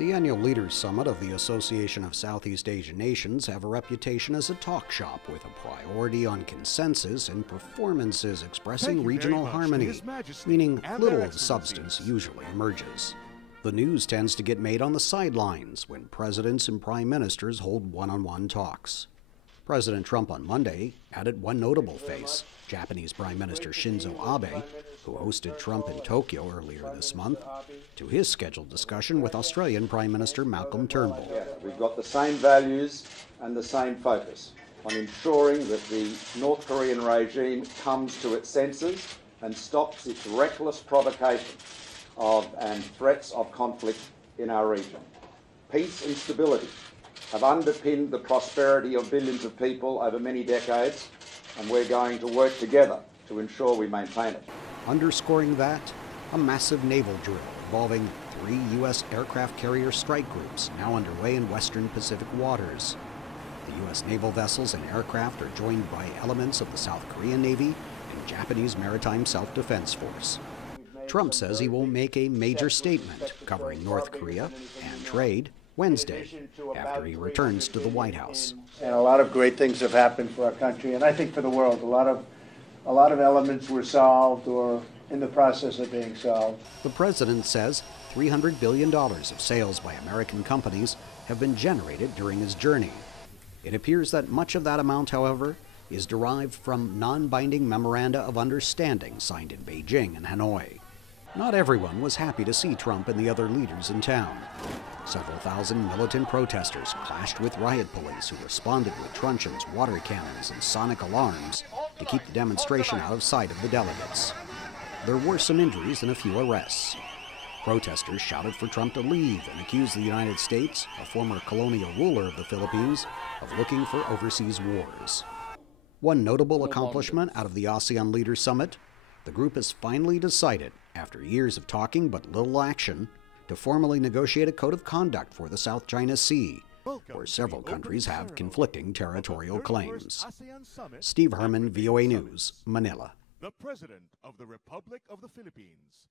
The annual Leaders Summit of the Association of Southeast Asian Nations have a reputation as a talk shop with a priority on consensus and performances expressing regional harmony, meaning little of substance usually emerges. The news tends to get made on the sidelines when presidents and prime ministers hold one-on-one talks. President Trump on Monday added one notable face, Japanese Prime Minister Shinzo Abe, who hosted Trump in Tokyo earlier this month, to his scheduled discussion with Australian Prime Minister Malcolm Turnbull. We've got the same values and the same focus on ensuring that the North Korean regime comes to its senses and stops its reckless provocation of and threats of conflict in our region. Peace and stability have underpinned the prosperity of billions of people over many decades, and we're going to work together to ensure we maintain it. Underscoring that, a massive naval drill involving 3 U.S. aircraft carrier strike groups now underway in western Pacific waters. The U.S. naval vessels and aircraft are joined by elements of the South Korean Navy and Japanese Maritime Self-Defense Force. Trump says he will make a major statement covering North Korea and trade Wednesday, after he returns to the White House. And a lot of great things have happened for our country, and I think for the world. A lot of elements were solved or in the process of being solved. The president says $300 billion of sales by American companies have been generated during his journey. It appears that much of that amount, however, is derived from non-binding memoranda of understanding signed in Beijing and Hanoi. Not everyone was happy to see Trump and the other leaders in town. Several thousand militant protesters clashed with riot police who responded with truncheons, water cannons, and sonic alarms to keep the demonstration out of sight of the delegates. There were some injuries and a few arrests. Protesters shouted for Trump to leave and accused the United States, a former colonial ruler of the Philippines, of looking for overseas wars. One notable accomplishment out of the ASEAN Leaders Summit: the group has finally decided, after years of talking but little action, to formally negotiate a code of conduct for the South China Sea, where several countries have conflicting territorial claims. Steve Herman, VOA News, Manila. The President of the Republic of the Philippines.